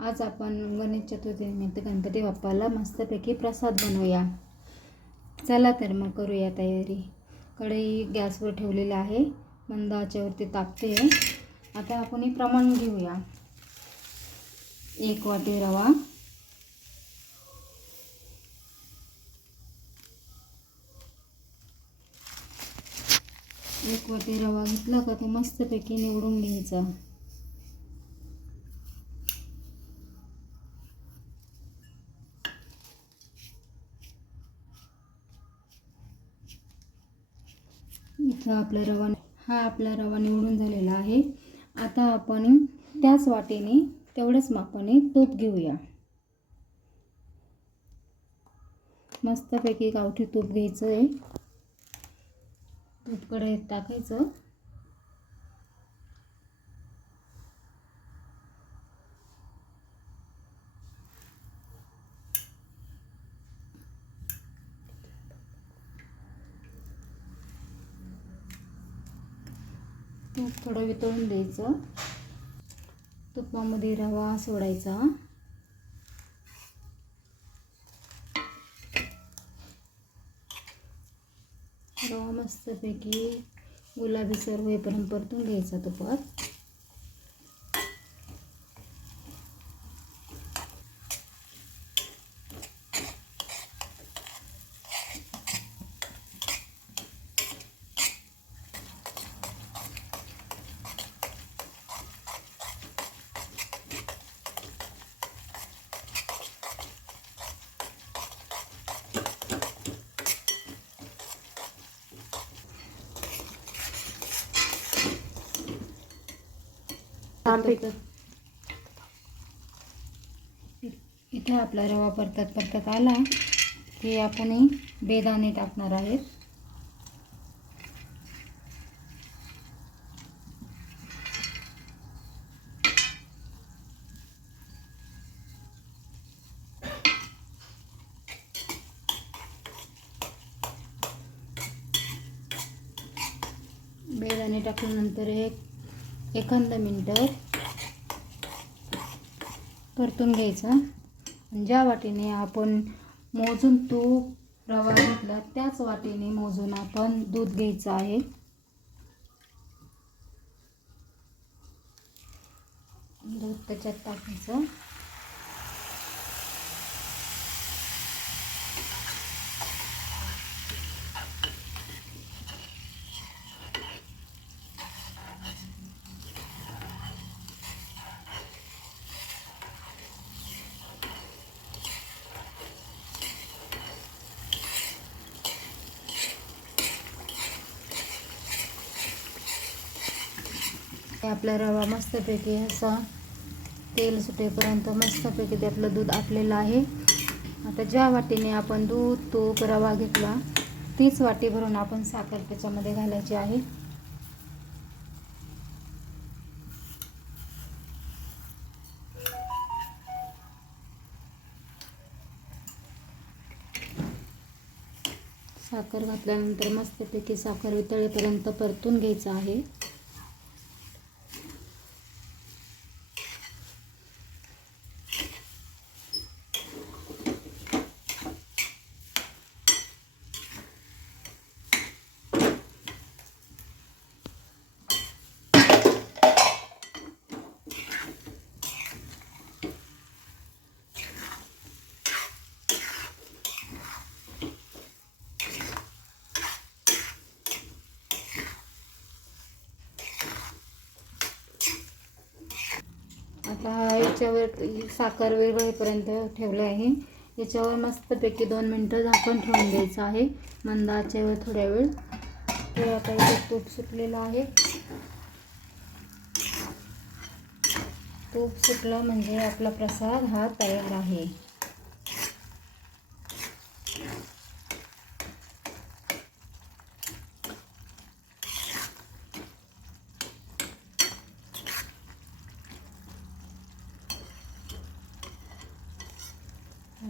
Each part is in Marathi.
आज आपण गणेश चतुर्थीनिमित्त गणपती बाप्पाला मस्तपैकी प्रसाद बनवूया. चला तर मग करूया तयारी. कढई गॅसवर ठेवलेलं आहे. मंद आचेवरती तापते आता आपण हे प्रमाण घेऊया. एक वाटी रवा एक वाटी रवा घेतला का तो मस्तपैकी निवडून घ्यायचा. इथं आपला रवा हा आपला रवा निवडून झालेला आहे. आता आपण त्याच वाटेने तेवढ्याच मापाने तूप घेऊया. मस्तपैकी गावठी तूप घ्यायचं आहे तूप कढईत टाकायचं. तूप थोडं वितळून द्यायचं. तुपामध्ये रवा सोडायचा. रवा मस्तपैकी गुलाबी सर्व होईपर्यंत परतून घ्यायचा तुपात. इथे आपला रवा परतत परतत आला. की आपण बेदाणे टाकणार आहेत. बेदाणे टाकल्यानंतर एक एखादं मिनटं परतून घ्यायचं. ज्या वाटीने आपण मोजून तूप रवा घेतला त्याच वाटीने मोजून आपण दूध घ्यायचं आहे. दूध त्याच्यात टाकायचं. आपला रवा मस्तपैकी असा तेल सुटेपर्यंत मस्तपैकी त्यातलं दूध आपलेलं आहे. आता ज्या वाटीने आपण दूध तूप रवा घेतला तीच वाटी भरून आपण साखर त्याच्यामध्ये घालायची आहे. साखर घातल्यानंतर मस्तपैकी साखर वितळेपर्यंत परतून घ्यायचं आहे. आता याच्यावर साखर वेगळेपर्यंत ठेवलं आहे. याच्यावर मस्तपैकी दोन मिनटं झाकण ठेवून द्यायचं आहे. मंद आचेवर थोड्या वेळ. ते आता इथे तूप सुटलेलं आहे. तूप सुटलं म्हणजे आपला प्रसाद हा तयार आहे.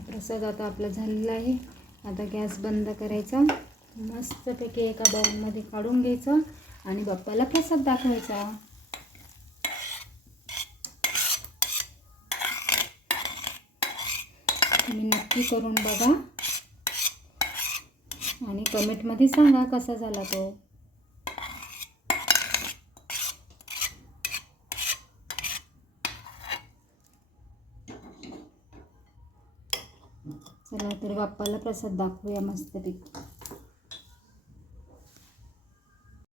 प्रसाद आता आपला झालेला आहे. आता गॅस बंद करायचा. मस्तपैकी एका बाउलमध्ये काढून घ्यायचं आणि बाप्पाला प्रसाद दाखवायचा. तुम्ही नक्की करून बघा. आणि कमेंटमध्ये सांगा कसा झाला तो. चला तर बाप्पाला प्रसाद दाखवूया मस्तपैकी.